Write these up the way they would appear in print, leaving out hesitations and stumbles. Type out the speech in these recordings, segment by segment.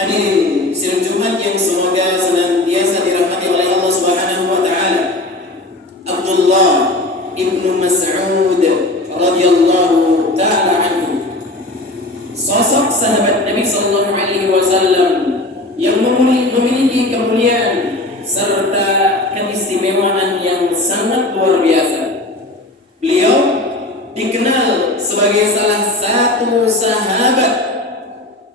Hadirin sidang Jumat yang semoga senantiasa dirahmati oleh Allah Subhanahu wa taala. Abdullah ibnu Mas'ud radhiyallahu taala anhu, sosok sahabat Nabi sallallahu alaihi wasallam yang memiliki kemuliaan serta keistimewaan yang sangat luar biasa. Beliau dikenal sebagai salah satu sahabat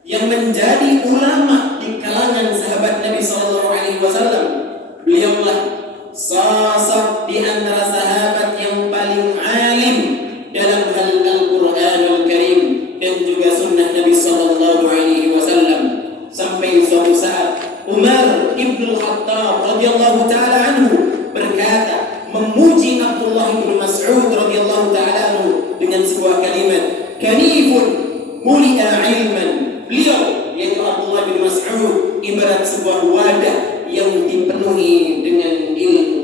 yang menjadi ulama di kalangan sahabat Nabi sallallahu alaihi wasallam. Beliaulah sosok di antara sahabat yang paling alim dalam hal Al-Qur'anul Karim dan juga sunnah Nabi sallallahu alaihi wasallam. Sampai suatu saat Umar ibn Khattab radhiyallahu taala anhu berkata, memuji Abdullah ibn Mas'ud radhiyallahu taala anhu dengan sebuah kalimat, kanifun mulia ilman. Beliau, yaitu Abdullah bin Mas'ud, ibarat sebuah wadah yang dipenuhi dengan ilmu.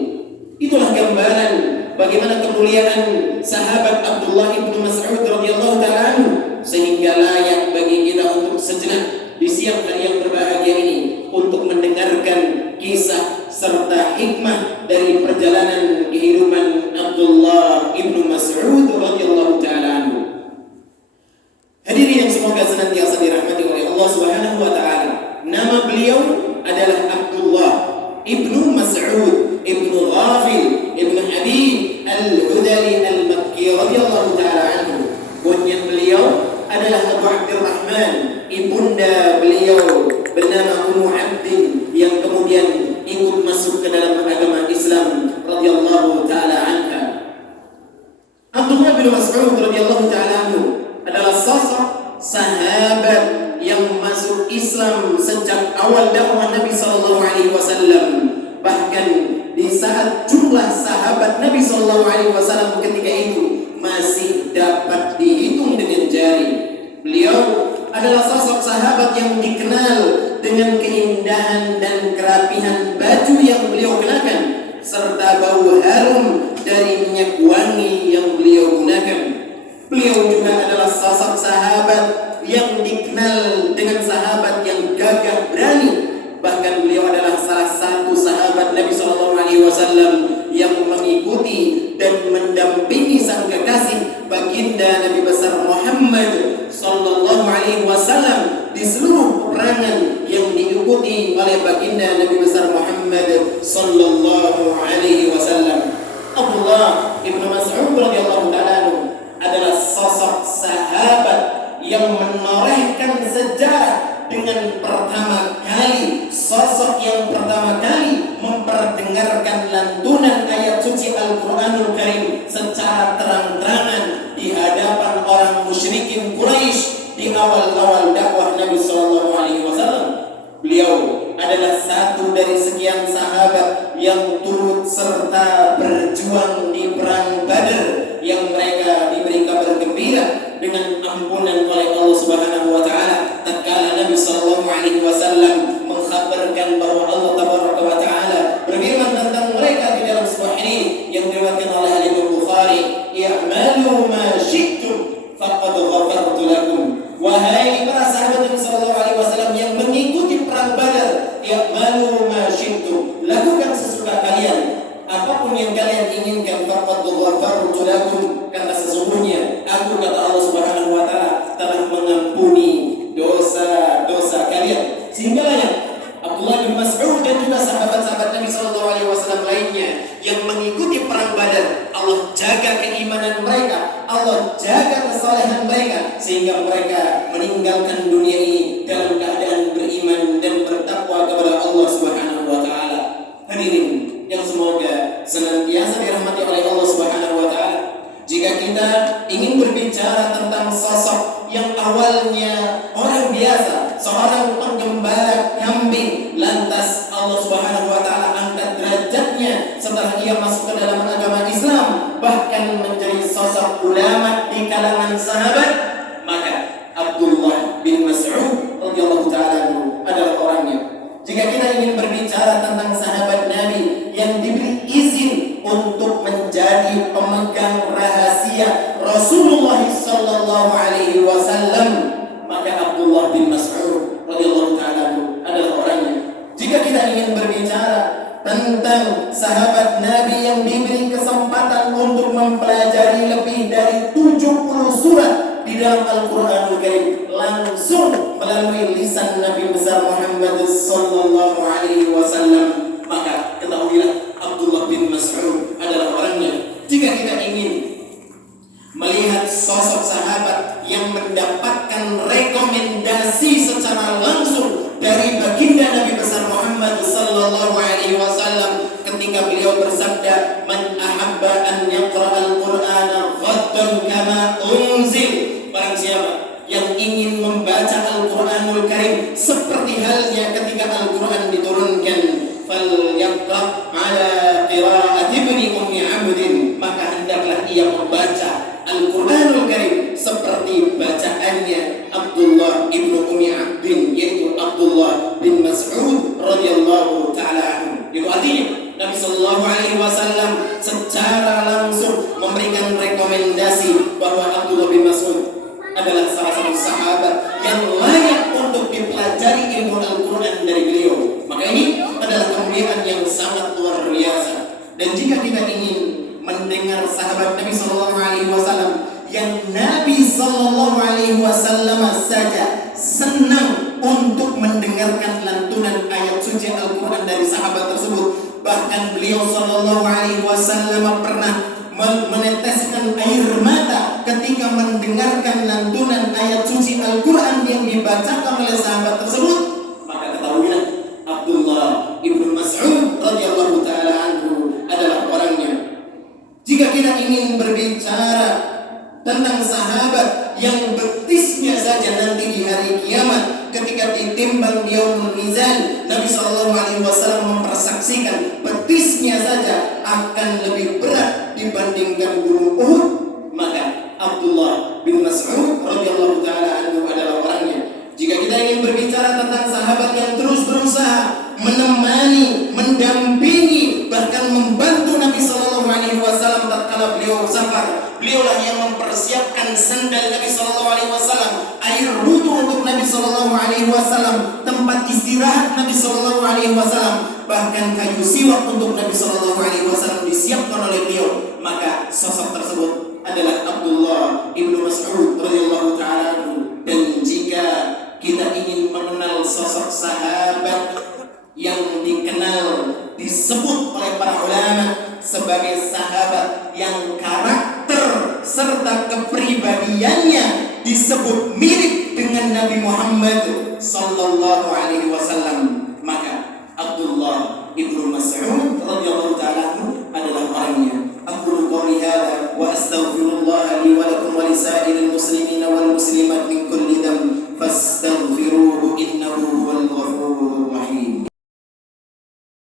Itulah gambaran bagaimana kemuliaan sahabat Abdullah bin Mas'ud radhiyallahu ta'ala anhu, sehingga layak bagi kita untuk sejenak di siang hari yang berbahagia ini untuk mendengarkan kisah serta hikmah dari perjalanan kehidupan Abdullah bin Mas'ud radhiyallahu ta'ala anhu. Hadirin yang semoga senantiasa dirahmati oleh Allah Subhanahu wa taala. Nama beliau adalah Abdullah ibnu Mas'ud ibnu Ghafil ibnu Habib al-Hudali al-Makki radhiyallahu taala anhu. Kunyah beliau adalah Abu Abdurrahman. Ibunda beliau bernama Ummu Abdin yang kemudian ikut masuk ke dalam agama Islam radhiyallahu taala anha. Abdullah bin Mas'ud radhiyallahu taala anhu adalah sosok sahabat yang masuk Islam sejak awal dakwah Nabi sallallahu alaihi wasallam. Bahkan di saat jumlah sahabat Nabi sallallahu alaihi wasallam ketika itu masih dapat dihitung dengan jari. Beliau adalah sosok sahabat yang dikenal dengan keindahan dan kerapihan baju yang beliau kenakan serta bau harum dari minyak wangi yang beliau gunakan. Beliau juga adalah sosok sahabat yang dikenal dengan sahabat yang gagah berani. Bahkan beliau adalah salah satu sahabat Nabi sallallahu alaihi wasallam yang mengikuti dan mendampingi sang kekasih baginda Nabi besar Muhammad sallallahu alaihi wasallam di seluruh perangan yang diikuti oleh baginda Nabi besar Muhammad sallallahu alaihi wasallam. Abdullah ibnu Mas'ud radhiyallahu ta'ala adalah sosok sahabat yang menorehkan sejarah dengan pertama kali, sosok yang pertama kali memperdengarkan lantunan ayat suci Al-Quranul Karim secara terang-terangan di hadapan orang musyrikin Quraisy di awal-awal dakwah Nabi sallallahu alaihi wasallam. Beliau adalah satu dari sekian sahabat yang turut serta berjuang di perang Badar, yang mereka diberi kabar gembira dengan ampunan oleh Allah Subhanahu wa taala tatkala Nabi sallallahu alaihi wasallam mengkhabarkan bahwa Allah tabaraka wa taala berfirman tentang mereka di dalam sebuah hadis yang diriwayatkan oleh Imam Bukhari, "I'malu ma syi'tum faqad ghafartu lakum." Wahai para sahabat Nabi sallallahu alaihi wasallam yang mengikuti perang Badar, i'malu ma syi'tum, lakukan sesuka kalian, apapun yang kalian inginkan, faqad ghafartu lakum, karena sesungguhnya aku, kata Allah Subhanahu wa taala, telah mengampuni dosa-dosa kalian. Sehingga layak Abdullah bin Mas'ud dan juga sahabat-sahabat Nabi sallallahu alaihi wasallam lainnya yang mengikuti perang Badar, Allah jaga keimanan mereka, Allah jaga kesalehan mereka, sehingga mereka meninggalkan dunia ini dalam keadaan beriman dan bertakwa kepada Allah Subhanahu wa taala. Hadirin yang semoga senantiasa dirahmati oleh Allah Subhanahu wa taala. Jika kita ingin berbicara tentang sosok yang awalnya orang biasa, seorang penggembala kambing, lantas Allah Subhanahu wa taala angkat derajatnya setelah ia masuk ke dalam agama Islam, bahkan menjadi sosok ulama di kalangan sahabat, maka Abdullah bin Mas'ud radhiyallahu taala adalah orangnya. Jika kita ingin berbicara tentang sahabat Nabi yang diberi izin untuk menjadi pemegang rahasia Rasulullah sallallahu alaihi wasallam, maka Abdullah bin Mas'ud radhiyallahu taala melalui lisan Nabi besar Muhammad sallallahu alaihi wasallam, maka ketahuilah Abdullah bin Mas'ud adalah orangnya. Jika kita ingin melihat sosok sahabat yang mendapatkan rekomendasi secara langsung dari baginda Nabi besar Muhammad sallallahu alaihi wasallam ketika beliau bersabda, "Man ahabba an yaqra'al Qur'ana ghaddan kama unzil." Barang siapa yang ingin membaca Al-Qur'anul Karim seperti halnya ketika Al-Qur'an diturunkan, falyaqra' ala qira'ati ibni ummi 'abdin, maka hendaklah ia membaca Al-Qur'anul Karim seperti bacaannya Abdullah ibnu Ummi Abdin, yaitu Abdullah bin Mas'ud radhiyallahu ta'ala anhu. Itu artinya Nabi sallallahu alaihi wasallam secara langsung memberikan rekomendasi bahwa Abdullah bin Mas'ud adalah salah satu sahabat yang layak untuk dipelajari ilmu Al-Qur'an dari beliau. Maka ini adalah kemuliaan yang sangat luar biasa. Dan jika kita ingin mendengar sahabat Nabi sallallahu alaihi wasallam yang Nabi sallallahu alaihi wasallam saja senang untuk mendengarkan lantunan ayat suci Al-Qur'an dari sahabat tersebut, bahkan beliau sallallahu alaihi wasallam pernah meneteskan air mata ketika mendengarkan lantunan ayat suci Al-Qur'an yang dibacakan oleh sahabat tersebut, maka ketahuilah Abdullah ibnu Mas'ud radhiyallahu ta'ala anhu adalah orangnya. Jika kita ingin berbicara tentang sahabat yang betisnya saja nanti di hari kiamat ketika ditimbang di yaumul mizan, Nabi sallallahu alaihi wasallam mempersaksikan betisnya saja akan lebih berat dibandingkan gunung Uhud, maka Abdullah bin Mas'ud radhiyallahu taala anhu adalah orangnya. Jika kita ingin berbicara tentang sahabat yang terus berusaha menemani, mendampingi, bahkan membantu Nabi sallallahu alaihi wasallam tatkala beliau safar, beliaulah yang mempersiapkan sandal Nabi sallallahu alaihi wasallam, air wudu untuk Nabi sallallahu alaihi wasallam, tempat istirahat Nabi sallallahu alaihi wasallam, bahkan kayu siwak untuk Nabi sallallahu alaihi wasallam disiapkan oleh beliau. Maka sosok tersebut adalah Abdullah ibnu Mas'ud radhiyallahu ta'ala anhu. Dan jika kita ingin mengenal sosok sahabat yang dikenal, disebut oleh para ulama sebagai sahabat yang karakter serta kepribadiannya disebut mirip dengan Nabi Muhammad sallallahu alaihi wasallam, maka Abdullah ibnu Mas'ud radhiyallahu ta'ala anhu adalah orangnya. Aqulu qouli hadza wa astaghfirullah li wa lakum wa lisairil muslimina wal muslimat min